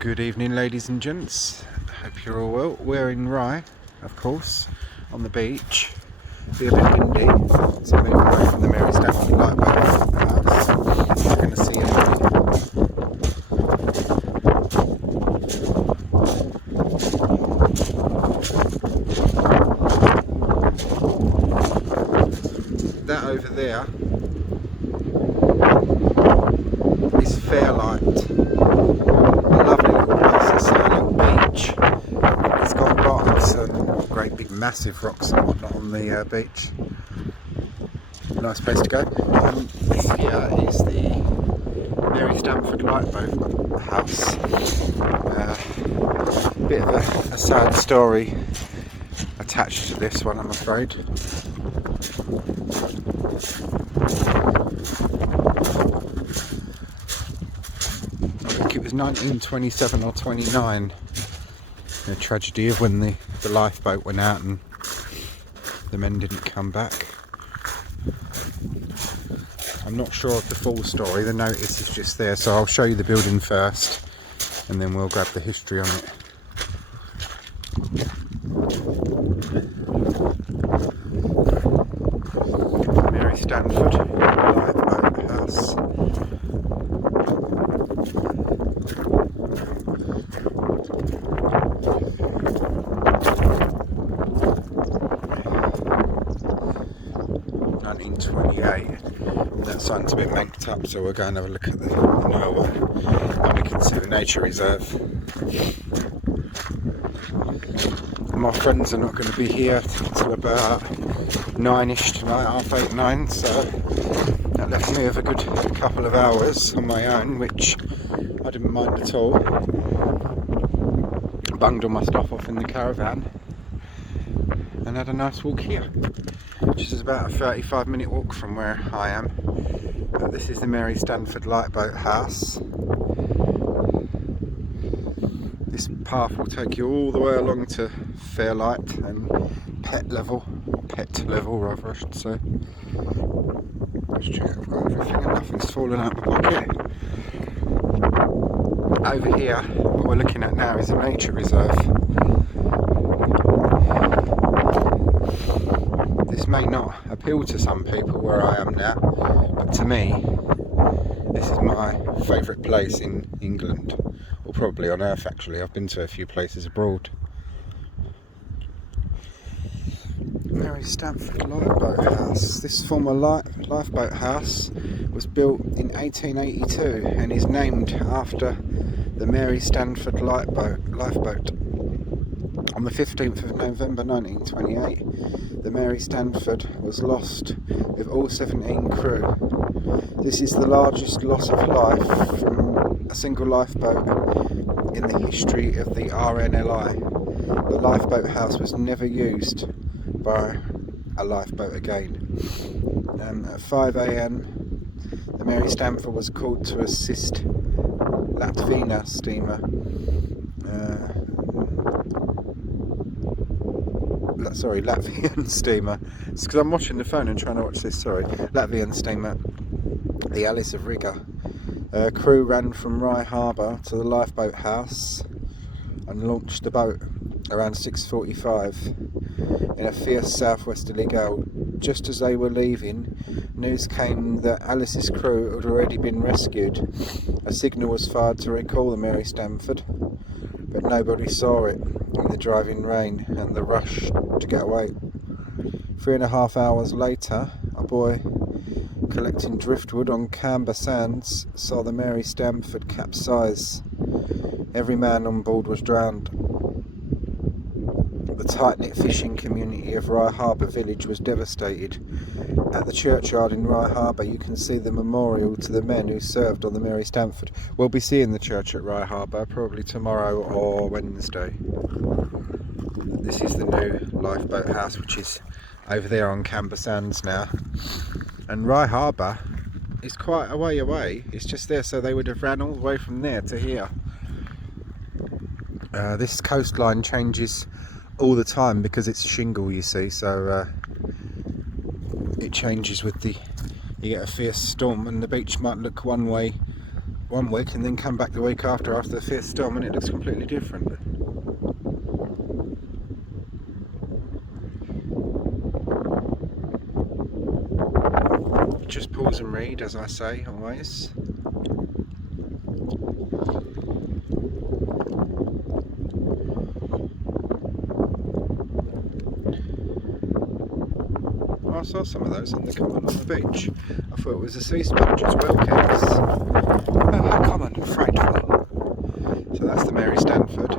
Good evening, ladies and gents. Hope you're all well. We're in Rye, of course, on the beach. Be a bit windy, so move away from the Mary Stanford Lifeboat house. You're going to see it. That over there is Fairlight. A lovely little place. It's a little beach. It's got rocks and great big massive rocks and whatnot on the beach. Nice place to go. This here is the Mary Stanford Lifeboat house. Bit of a sad story attached to this one, I'm afraid. I think it was 1927 or 29, the tragedy of when the lifeboat went out and the men didn't come back. I'm not sure of the full story, the notice is just there, so I'll show you the building first and then we'll grab the history on it. Mary Stanford Lifeboat house. That sign's a bit manked up, so we'll go and have a look at the newer one and we can see the nature reserve. My friends are not going to be here till about 9ish tonight, 8:30, 9, so that left me with a good couple of hours on my own, which I didn't mind at all. Bunged all my stuff off in the caravan and had a nice walk here, which is about a 35-minute walk from where I am. This is the Mary Stanford Lifeboat house. This path will take you all the way along to Fairlight and Pet level rather I should say. Let's check I've got everything and nothing's fallen out of my pocket. Over here, what we're looking at now is a nature reserve. This may not appeal to some people where I am now, but to me, this is my favourite place in England, or probably on earth actually. I've been to a few places abroad. Mary Stanford Lifeboat house. This former lifeboat house was built in 1882 and is named after the Mary Stanford Lifeboat. On the 15th of November 1928, the Mary Stanford was lost with all 17 crew. This is the largest loss of life from a single lifeboat in the history of the RNLI. The lifeboat house was never used by a lifeboat again. At 5 AM, the Mary Stanford was called to assist Latvian steamer. Latvian steamer. It's because I'm watching the phone and trying to watch this, sorry. Latvian steamer, the Alice of Riga. Crew ran from Rye Harbour to the lifeboat house and launched the boat around 6:45 in a fierce southwesterly gale. Just as they were leaving, news came that Alice's crew had already been rescued. A signal was fired to recall the Mary Stanford, but nobody saw it in the driving rain and the rush to get away. 3.5 hours later, a boy collecting driftwood on Camber Sands saw the Mary Stanford capsize. Every man on board was drowned. The tight-knit fishing community of Rye Harbour village was devastated. At the churchyard in Rye Harbour you can see the memorial to the men who served on the Mary Stanford. We'll be seeing the church at Rye Harbour probably tomorrow or Wednesday. This is the new lifeboat house, which is over there on Camber Sands now. And Rye Harbour is quite a way away. It's just there, so they would have ran all the way from there to here. This coastline changes all the time because it's shingle, you see, so it changes with you get a fierce storm and the beach might look one way one week and then come back the week after the fifth storm, and it looks completely different. Just pause and read, as I say always. I saw some of those in the common on the beach. I thought it was a sea sponge's Wilkins. Oh, how common and frightful. So that's the Mary Stanford.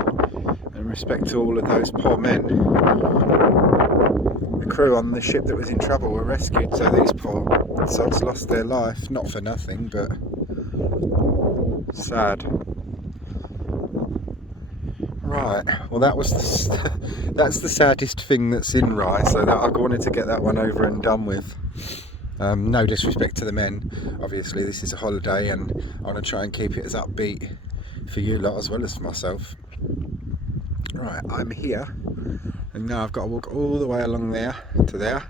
In respect to all of those poor men, the crew on the ship that was in trouble were rescued, so these poor sods lost their life, not for nothing, but sad. Right, well that's the saddest thing that's in Rye, so that I wanted to get that one over and done with. No disrespect to the men, obviously this is a holiday and I want to try and keep it as upbeat for you lot as well as for myself. Right, I'm here and now I've got to walk all the way along there to there,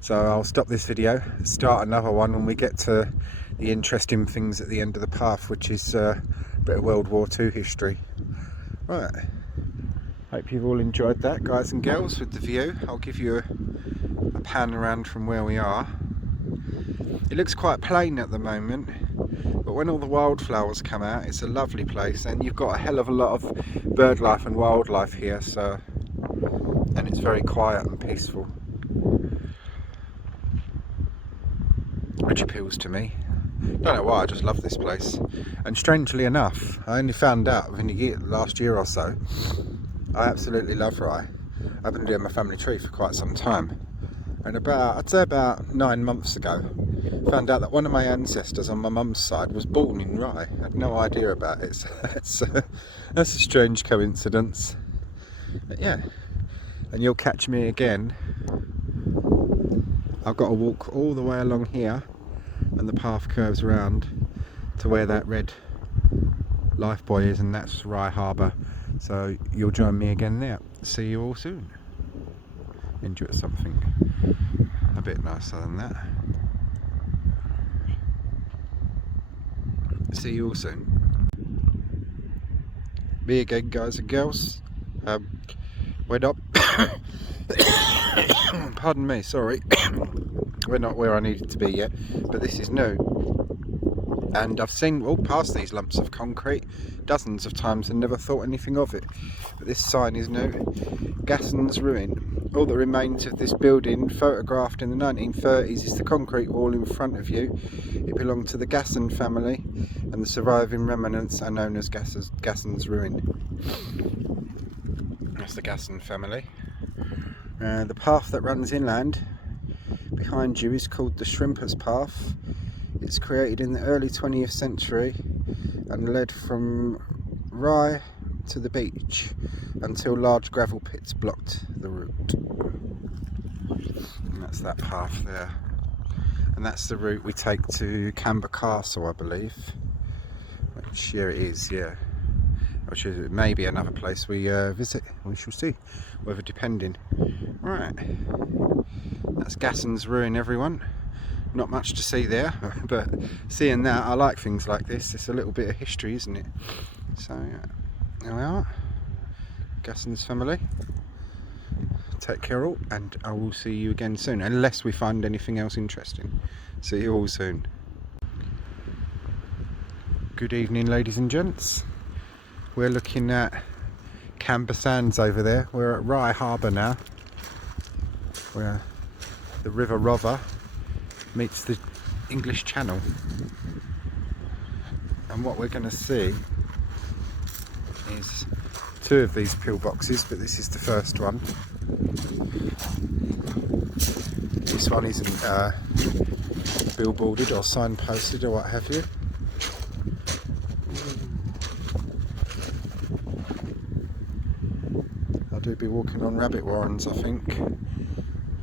so I'll stop this video, start another one when we get to the interesting things at the end of the path, which is a bit of World War II history. Right, hope you've all enjoyed that, guys and girls, with the view. I'll give you a pan around from where we are. It looks quite plain at the moment, but when all the wildflowers come out, it's a lovely place, and you've got a hell of a lot of bird life and wildlife here, so, and it's very quiet and peaceful, which appeals to me. Don't know why, I just love this place. And strangely enough, I only found out within last year or so, I absolutely love Rye. I've been doing my family tree for quite some time, and I'd say about 9 months ago, found out that one of my ancestors on my mum's side was born in Rye. I had no idea about it, so that's a strange coincidence. But yeah, and you'll catch me again. I've got to walk all the way along here, and the path curves around to where that red lifebuoy is, and that's Rye Harbour. So you'll join me again there. See you all soon. Enjoy something a bit nicer than that. See you all soon. Me again, guys and girls. We're not pardon me, sorry. We're not where I needed to be yet, but this is new. And I've seen past these lumps of concrete dozens of times and never thought anything of it. But this sign is new. Gasson's Ruin. All that remains of this building, photographed in the 1930s, is the concrete wall in front of you. It belonged to the Gasson family, and the surviving remnants are known as Gasson's Ruin. That's the Gasson family. The path that runs inland behind you is called the Shrimpers Path. It's created in the early 20th century and led from Rye to the beach until large gravel pits blocked the route. And that's that path there. And that's the route we take to Camber Castle, I believe. Which, here it is, yeah. Which is maybe another place we visit. We shall see, weather depending. Right, that's Gasson's Ruin, everyone. Not much to see there, but seeing that, I like things like this. It's a little bit of history, isn't it? So there we are, Gasson's family. Take care all, and I will see you again soon, unless we find anything else interesting. See you all soon. Good evening, ladies and gents. We're looking at Camber Sands over there. We're at Rye Harbour now, where the River Rother meets the English Channel. And what we're going to see is two of these pillboxes, but this is the first one. This one isn't billboarded or signposted or what have you. I do be walking on rabbit warrens, I think.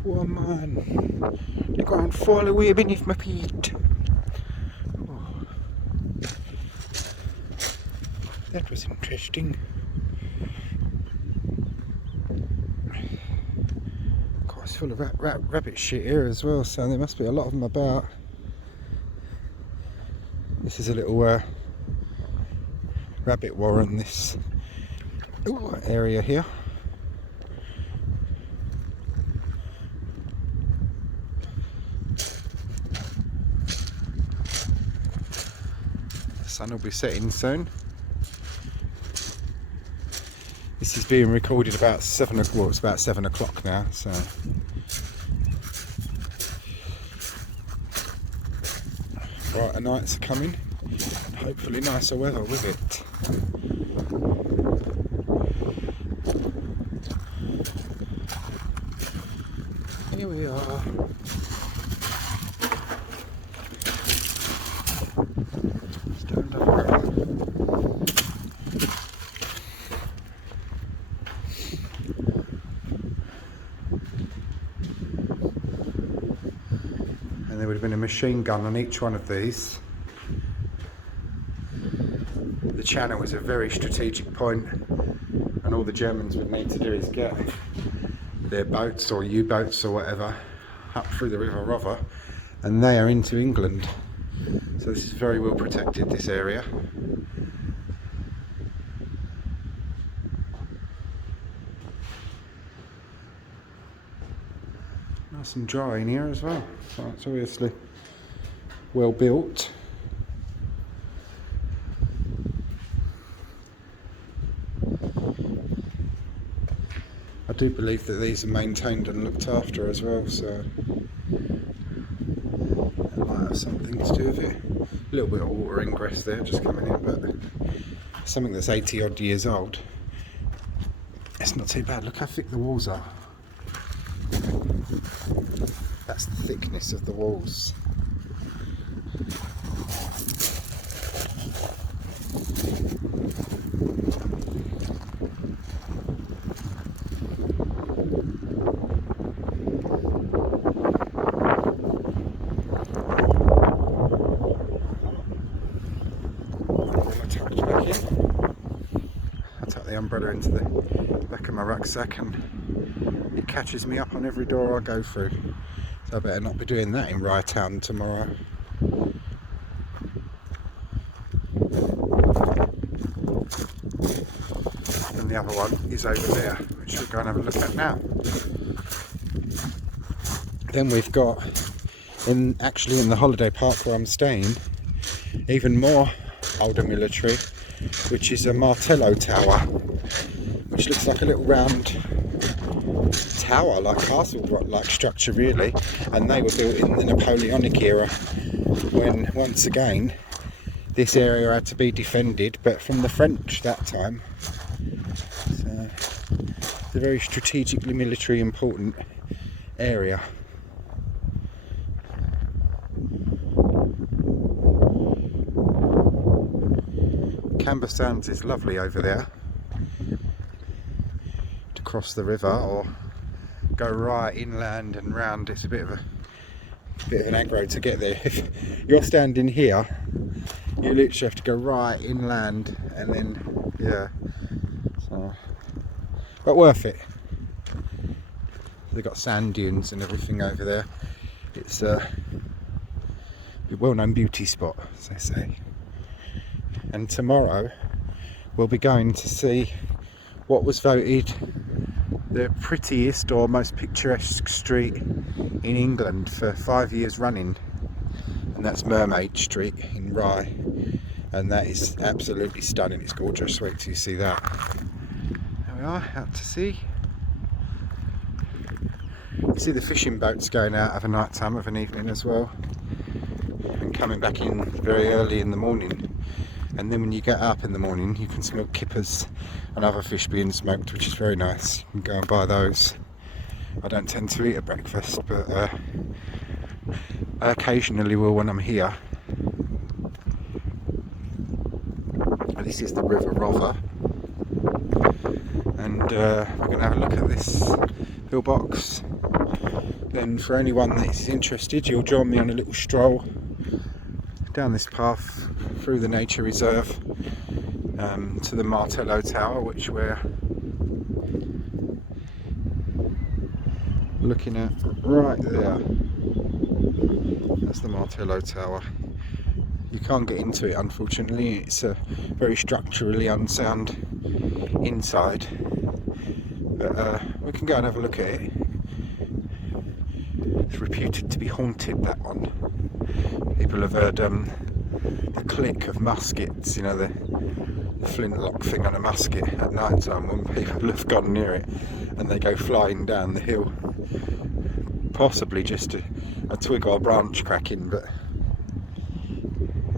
Oh man, they're going to fall away beneath my feet. Oh. That was interesting. God, it's full of rabbit shit here as well, so there must be a lot of them about. This is a little rabbit warren, this area here. The sun will be setting soon. This is being recorded about 7 o'clock. Well, it's about 7 o'clock now, so brighter nights are coming. Hopefully nicer weather with it. Here we are. Stand up. And there would have been a machine gun on each one of these. The channel is a very strategic point, and all the Germans would need to do is get their boats or U-boats or whatever up through the River Rother, and they are into England. So this is very well protected, this area. Nice and dry in here as well, so it's obviously well built. I do believe that these are maintained and looked after as well, so that might have something to do with it. A little bit of water ingress there just coming in, but something that's 80 odd years old, it's not too bad. Look how thick the walls are. That's the thickness of the walls. The umbrella into the back of my rucksack, and it catches me up on every door I go through, so I better not be doing that in Rye Town tomorrow. And the other one is over there, which we'll go and have a look at now. Then we've got, actually in the holiday park where I'm staying, even more older military, which is a Martello Tower, which looks like a little round tower, like castle-like structure really, and they were built in the Napoleonic era, when once again this area had to be defended, but from the French that time. So it's a very strategically military important area. Camber Sands is lovely over there to cross the river or go right inland and round. It's a bit of an aggro to get there. If you're standing here, you literally have to go right inland, and then yeah, so, but worth it. They've got sand dunes and everything over there. It's a well-known beauty spot, as they say. And tomorrow we'll be going to see what was voted the prettiest or most picturesque street in England for 5 years running, and that's Mermaid Street in Rye, and that is absolutely stunning. It's gorgeous. Wait till you see that. There we are, out to sea. You see the fishing boats going out of a night time, of an evening as well, and coming back in very early in the morning. And then when you get up in the morning, you can smell kippers and other fish being smoked, which is very nice. You can go and buy those. I don't tend to eat at breakfast, but I occasionally will when I'm here. This is the River Rother, and we're going to have a look at this pillbox. Then for anyone that is interested, you'll join me on a little stroll down this path through the nature reserve to the Martello Tower, which we're looking at right there. That's the Martello Tower. You can't get into it, unfortunately. It's a very structurally unsound inside, but we can go and have a look at it. It's reputed to be haunted, that one. People have heard the click of muskets, you know, the flintlock thing on a musket at night time when people have gone near it and they go flying down the hill. Possibly just a twig or a branch cracking, but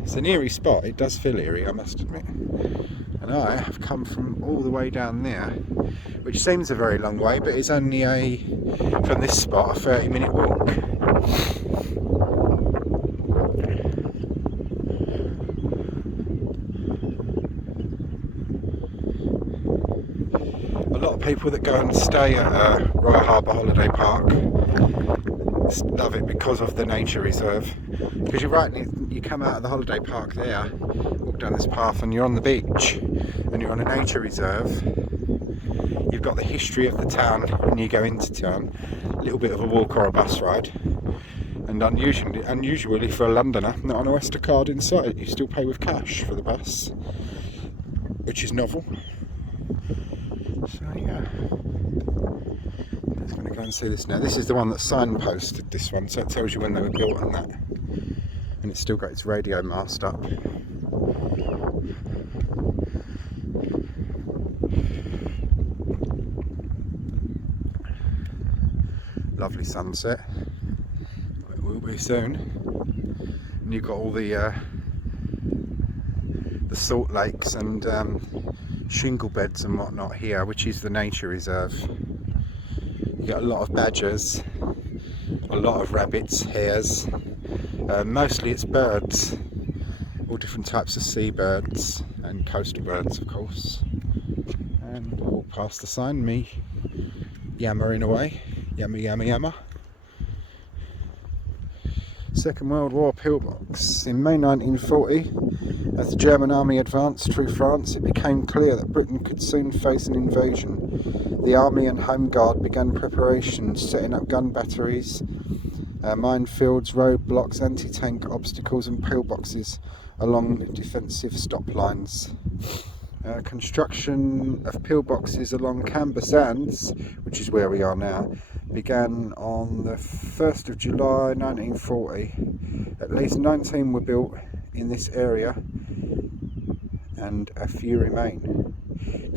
it's an eerie spot. It does feel eerie, I must admit. And I have come from all the way down there, which seems a very long way, but it's only from this spot, a 30-minute walk. A lot of people that go and stay at Rye Harbour Holiday Park love it because of the nature reserve. Because you come out of the holiday park there, walk down this path, and you're on the beach, and you're on a nature reserve. You've got the history of the town when you go into town, a little bit of a walk or a bus ride, and unusually for a Londoner, not on a Oyster card in sight. You still pay with cash for the bus, which is novel. So yeah, I'm just going to go and see this now. This is the one that signposted this one, so it tells you when they were built and that. And it's still got its radio mast up. Lovely sunset. It will be soon. And you've got all the salt lakes and shingle beds and whatnot here, which is the nature reserve. You get a lot of badgers, a lot of rabbits, hares. Mostly it's birds, all different types of seabirds and coastal birds, of course. And I walk past the sign, me yammering away, yammer yammer yammer. Second World War pillbox. In May 1940, as the German army advanced through France, it became clear that Britain could soon face an invasion. The army and home guard began preparations, setting up gun batteries, minefields, roadblocks, anti-tank obstacles and pillboxes along defensive stop lines. Construction of pillboxes along Camber Sands, which is where we are now, began on the 1st of July 1940. At least 19 were built in this area and a few remain.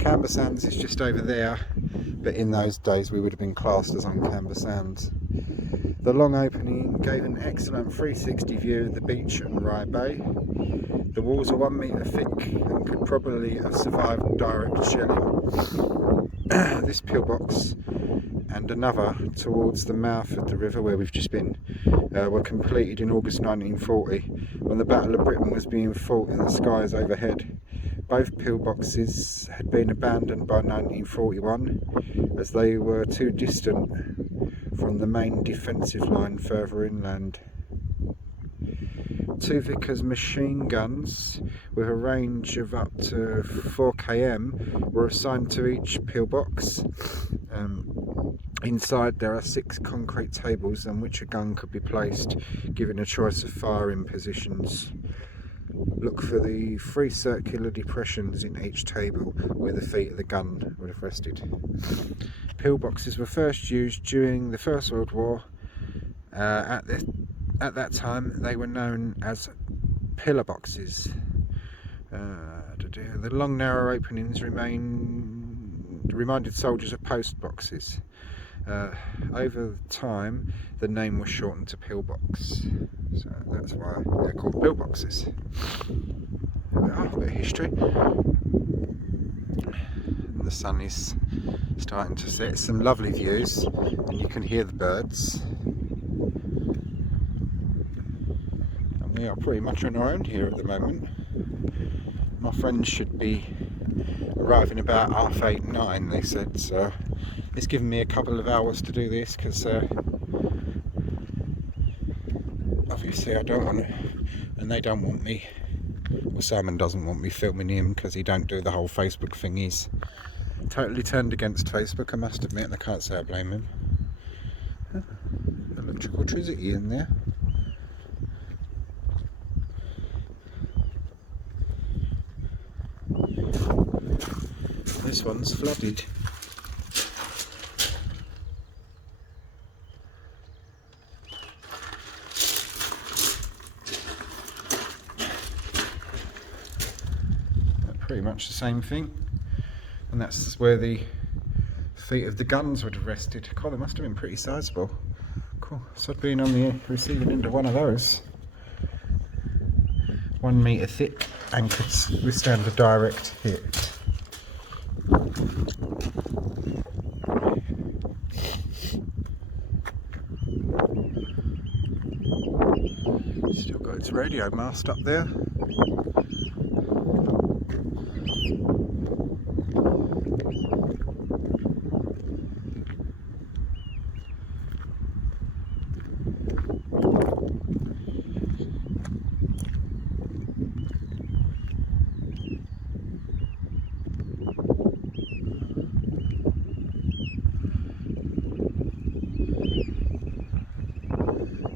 Camber Sands is just over there, but in those days we would have been classed as on Camber Sands. The long opening gave an excellent 360 view of the beach and Rye Bay. The walls are 1 metre thick and could probably have survived direct shelling. This pillbox and another towards the mouth of the river where we've just been were completed in August 1940 when the Battle of Britain was being fought in the skies overhead. Both pillboxes had been abandoned by 1941 as they were too distant from the main defensive line further inland. 2 Vickers machine guns with a range of up to 4 km were assigned to each pillbox. Inside there are 6 concrete tables on which a gun could be placed, given a choice of firing positions. Look for the 3 circular depressions in each table where the feet of the gun would have rested. Pillboxes were first used during the First World War. At that time they were known as pillboxes. The long narrow openings reminded soldiers of post boxes. Over time the name was shortened to pillbox, so that's why they're called pillboxes. A bit of history. The sun is starting to set. Some lovely views and you can hear the birds. And we are pretty much on our own here at the moment. My friends should be arriving about 8:30, 9 they said, so it's given me a couple of hours to do this because obviously I don't want it and they don't want me, well Simon doesn't want me filming him because he don't do the whole Facebook thing. He's totally turned against Facebook, I must admit, and I can't say I blame him. Electrical electricity in there. This one's flooded. Pretty much the same thing, and that's where the feet of the guns would have rested. God, they must have been pretty sizable. Cool. So I'd been on the receiving end of one of those. 1 metre thick and could withstand a direct hit. Still got its radio mast up there.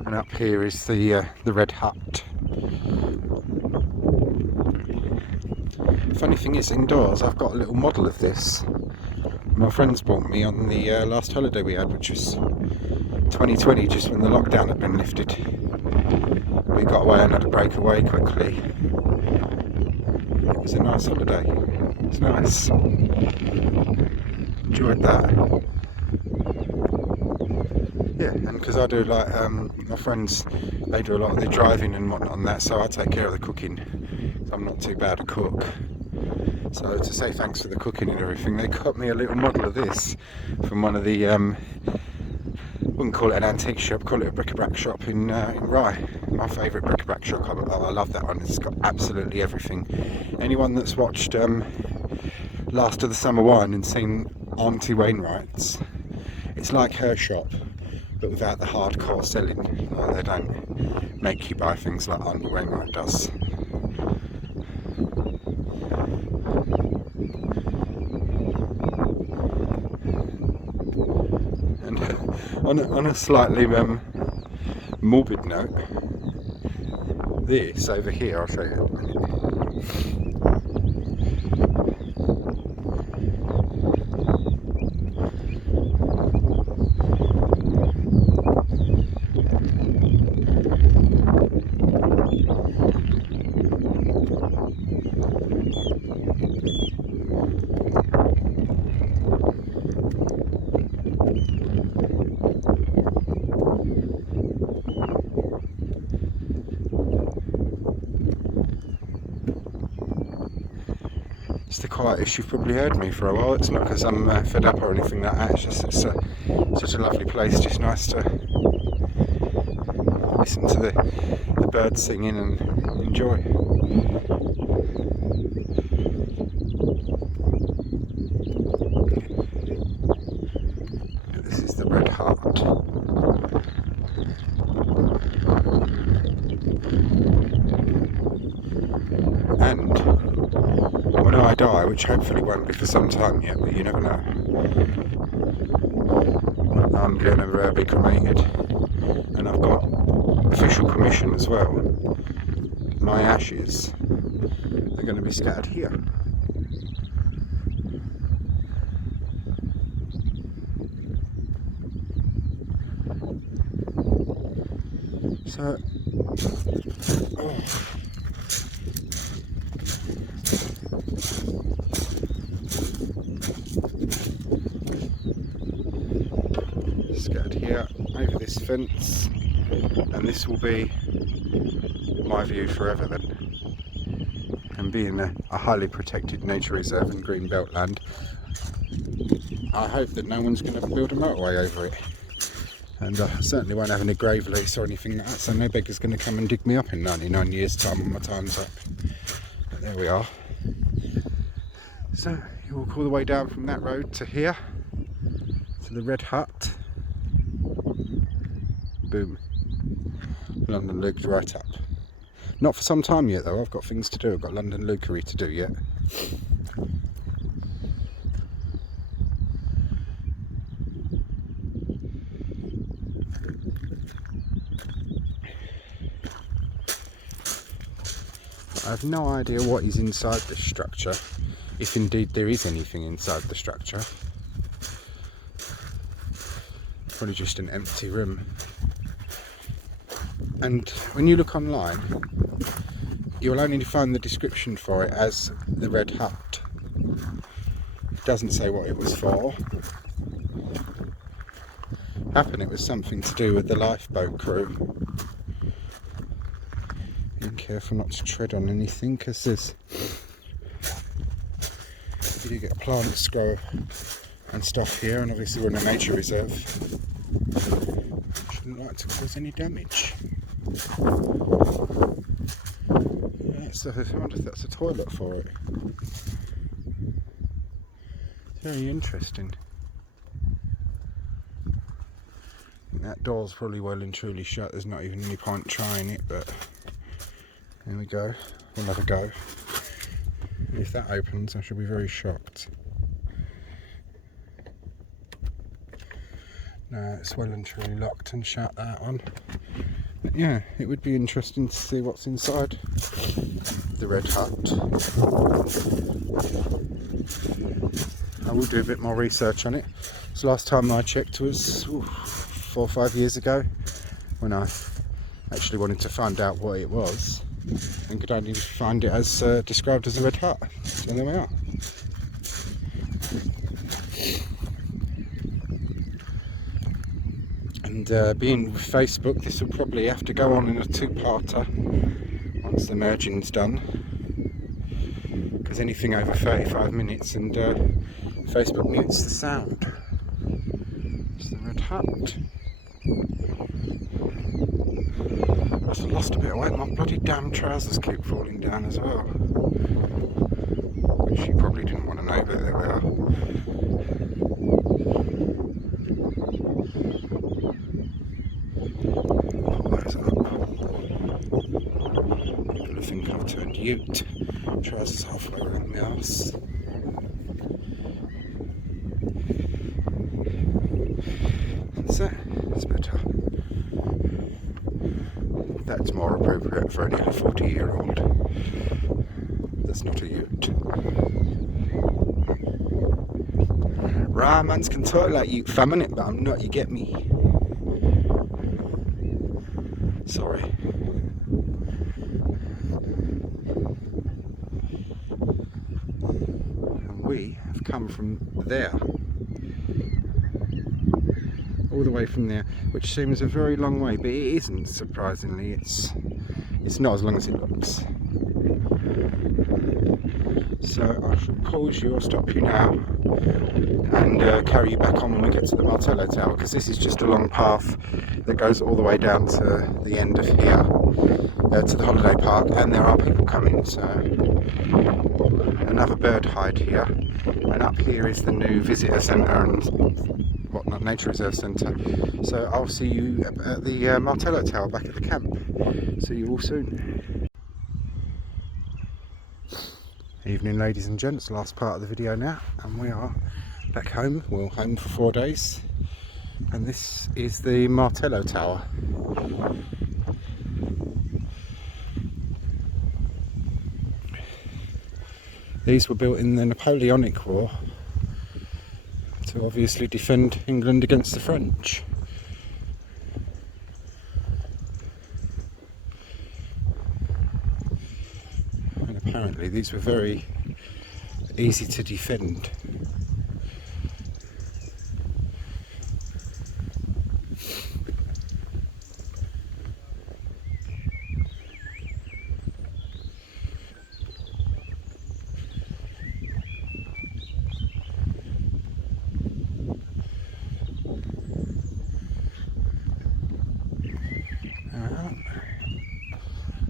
And up here is the red hut. Funny thing is, indoors I've got a little model of this. My friends bought me on the last holiday we had, which was 2020, just when the lockdown had been lifted. We got away and had to break away quickly. It was a nice holiday. It was nice. Enjoyed that. Yeah, and because I do like, my friends, they do a lot of the driving and whatnot on that, so I take care of the cooking. So I'm not too bad a cook. So to say thanks for the cooking and everything, they got me a little model of this from one of the, wouldn't call it an antique shop, call it a bric-a-brac shop in Rye. My favourite bric-a-brac shop. I love that one. It's got absolutely everything. Anyone that's watched Last of the Summer Wine and seen Auntie Wainwright's, it's like her shop, but without the hardcore selling. Like, they don't make you buy things like Auntie Wainwright does. And on a slightly morbid note, this over here, I'll show you in a minute. It's the quietest you've probably heard me for a while. It's not because I'm fed up or anything like that. It's just it's such a lovely place. Just nice to listen to the birds singing and enjoy. This is the Red Hut. And when I die, which hopefully won't be for some time yet, but you never know, I'm going to be cremated, and I've got official permission as well. My ashes are going to be scattered here. So, scattered here over this fence, and this will be my view forever then. And being a highly protected nature reserve and green belt land, I hope that no one's going to build a motorway over it. And I certainly won't have any grave lease or anything like that, so no beggar's going to come and dig me up in 99 years time when my time's up. But there we are. So you walk all the way down from that road to here, to the Red Hut. Boom. London Luke's right up. Not for some time yet though, I've got things to do. I've got London Lukery to do yet. I have no idea what is inside this structure, if indeed there is anything inside the structure. Probably just an empty room. And when you look online, you'll only find the description for it as the Red Hut. It doesn't say what it was for. Happened it was something to do with the lifeboat crew. Be careful not to tread on anything, because there's, you do get plants grow and stuff here, and obviously we're in a nature reserve. Shouldn't like to cause any damage. I wonder if that's a toilet for it. Very interesting. That door's probably well and truly shut. There's not even any point trying it, but there we go. We'll have a go. If that opens, I shall be very shocked. No, it's well and truly locked and shut, that one. But yeah, it would be interesting to see what's inside the Red Hut. I will do a bit more research on it. So last time I checked was 4 or 5 years ago, when I actually wanted to find out what it was, and could only find it as described as a Red Hut. So there we are. And being with Facebook, this will probably have to go on in a two-parter once the merging's done, because anything over 35 minutes and Facebook mutes the sound. It's the Red Hut. I've lost a bit of weight. My bloody damn trousers keep falling down as well, which you probably didn't want to know, but there we are. I think I've turned ute. Trousers halfway around my arse. That's it. That's better. That's more appropriate for a nearly 40-year-old. That's not a ute. Right, mans can talk like ute feminine, but I'm not, you get me. Sorry. And we have come from there. All the way from there, which seems a very long way, but it isn't, surprisingly. It's not as long as it looks. So I shall pause you or stop you now and carry you back on when we get to the Martello Tower, because this is just a long path that goes all the way down to the end of here, to the holiday park, and there are people coming. So another bird hide here, and up here is the new visitor centre and whatnot, nature reserve centre. So I'll see you at the Martello Tower back at the camp. See you all soon. Evening, ladies and gents, last part of the video now, and we are back home. We're home for 4 days, and this is the Martello Tower. These were built in the Napoleonic War to obviously defend England against the French. And apparently these were very easy to defend.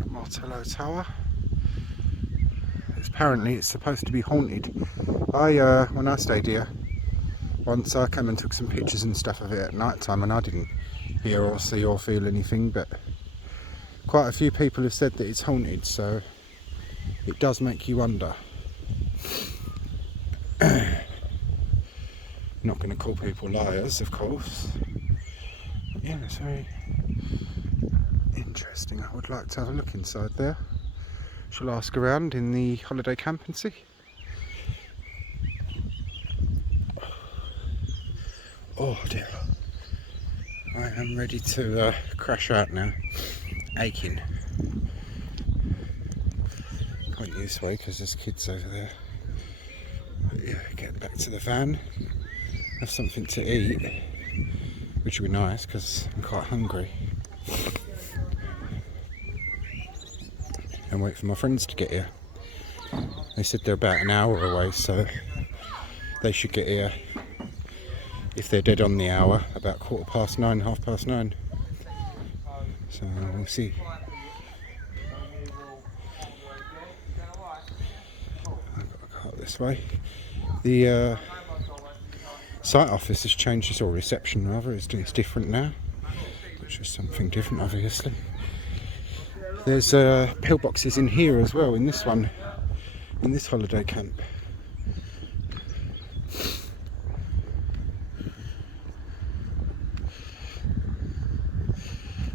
Martello Tower. Apparently it's supposed to be haunted. When I stayed here once, I came and took some pictures and stuff of it at night time, and I didn't hear or see or feel anything, but quite a few people have said that it's haunted, so it does make you wonder. Not going to call people liars, of course, but yeah, it's very interesting. I would like to have a look inside there. Shall ask around in the holiday camp and see. Oh dear. I am ready to crash out now. Aching. Can't use this way because there's kids over there. But yeah, get back to the van. Have something to eat, which would be nice because I'm quite hungry. And wait for my friends to get here. They said they're about an hour away, so they should get here, if they're dead on the hour, about 9:15, 9:30. So we'll see. I've got a car this way. The site office has changed its, or reception rather, it's different now, which is something different obviously. There's pillboxes in here as well, in this one, in this holiday camp.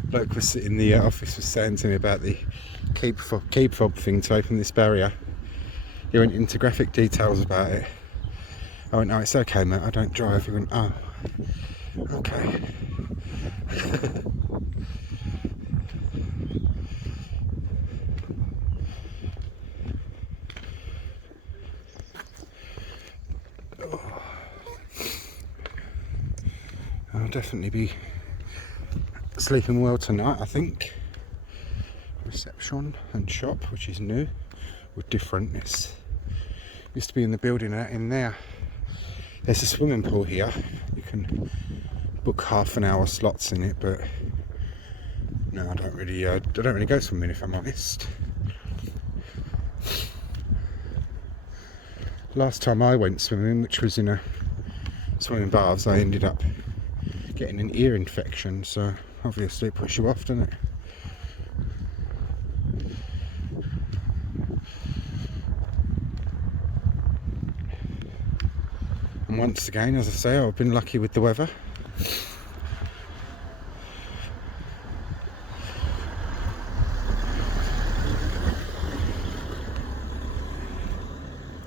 Bloke was in the office was saying to me about the keep fob thing to open this barrier. He went into graphic details about it. I went, oh, it's okay mate, I don't drive. He went, oh, okay. I'll definitely be sleeping well tonight, I think. Reception and shop, which is new, or different. It's used to be in the building out in there. There's a swimming pool here. You can book half an hour slots in it, but no, I don't really go swimming if I'm honest. Last time I went swimming, which was in a swimming baths, I ended up getting an ear infection, so obviously it puts you off, doesn't it? And once again, as I say, I've been lucky with the weather.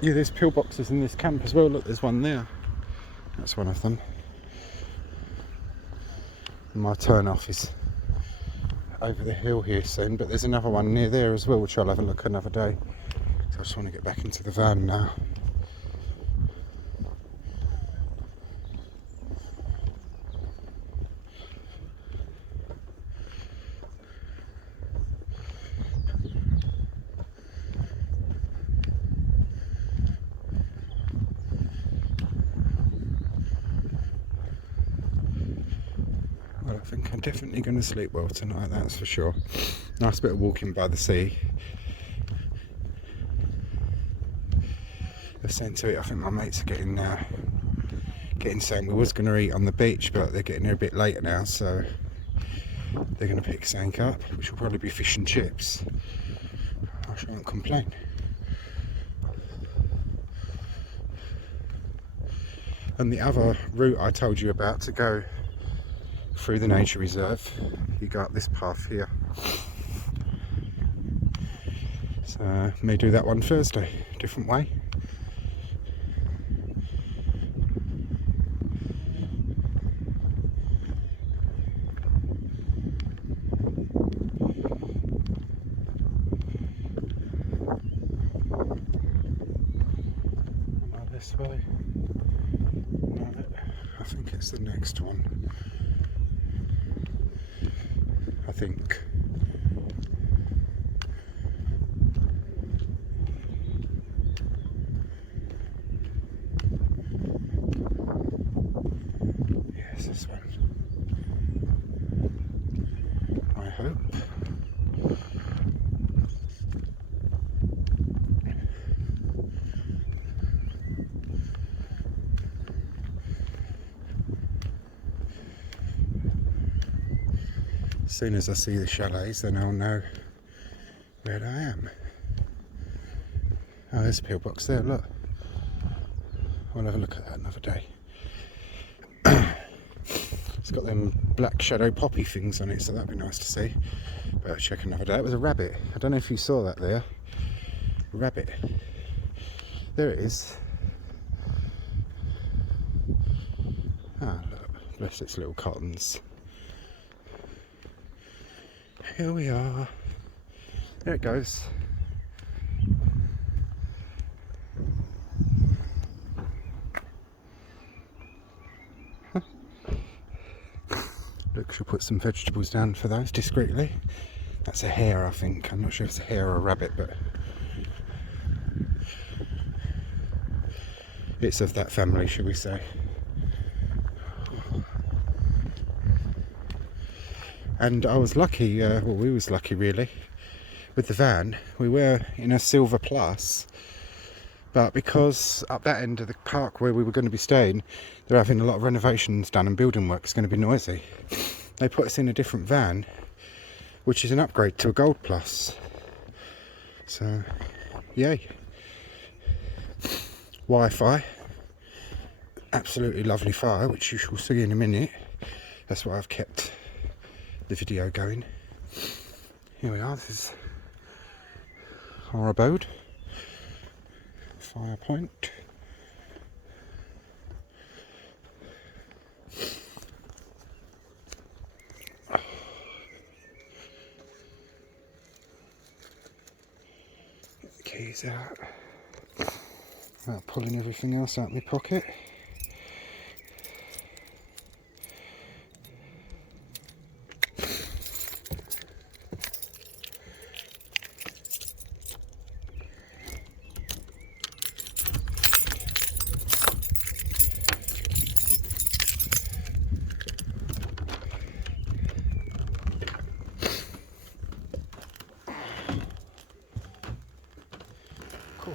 Yeah, there's pillboxes in this camp as well. Look, there's one there. That's one of them. My turn off is over the hill here soon, but there's another one near there as well, which I'll have a look another day. So I just want to get back into the van now. Well, I think I'm definitely going to sleep well tonight, that's for sure. Nice bit of walking by the sea. They're saying to it, I think my mates are getting saying we was going to eat on the beach, but they're getting there a bit later now, so they're going to pick something up, which will probably be fish and chips. I shan't complain. And the other route I told you about to go through the nature reserve, you go up this path here. So may do that one Thursday, different way. Not this way. No, I think it's the next one. I think. Yes, this one. I hope. As soon as I see the chalets, then I'll know where I am. Oh, there's a pillbox there, look. I'll have a look at that another day. It's got them black shadow poppy things on it, so that'd be nice to see. But I'll check another day. It was a rabbit. I don't know if you saw that there. Rabbit. There it is. Ah, look. Bless its little cottons. Here we are. There it goes. Look, she'll put some vegetables down for those discreetly. That's a hare, I think. I'm not sure if it's a hare or a rabbit, but it's of that family, shall we say. And I was lucky, well, we was lucky really, with the van. We were in a Silver Plus, but because up that end of the park where we were going to be staying, they're having a lot of renovations done and building work is going to be noisy. They put us in a different van, which is an upgrade to a Gold Plus. So, yay. Wi-Fi. Absolutely lovely fire, which you shall see in a minute. That's why I've kept the video going. Here we are, this is our abode. Fire point. Get the keys out. Without pulling everything else out of my pocket.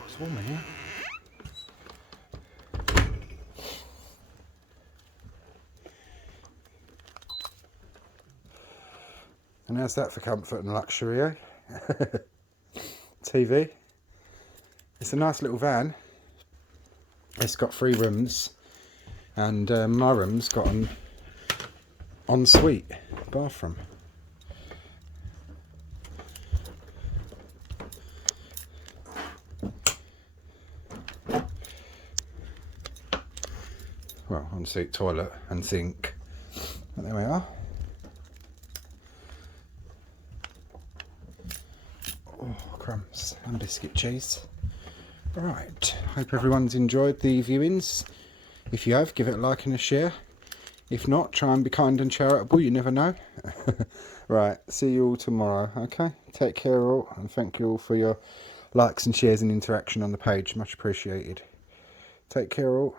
It's warm in here. And how's that for comfort and luxury, eh? TV. It's a nice little van. It's got 3 rooms, and my room's got an ensuite bathroom. Well, ensuite toilet and sink. But there we are. Oh, crumbs and biscuit cheese. Right, hope everyone's enjoyed the viewings. If you have, give it a like and a share. If not, try and be kind and charitable, you never know. Right, see you all tomorrow, okay? Take care all, and thank you all for your likes and shares and interaction on the page, much appreciated. Take care all.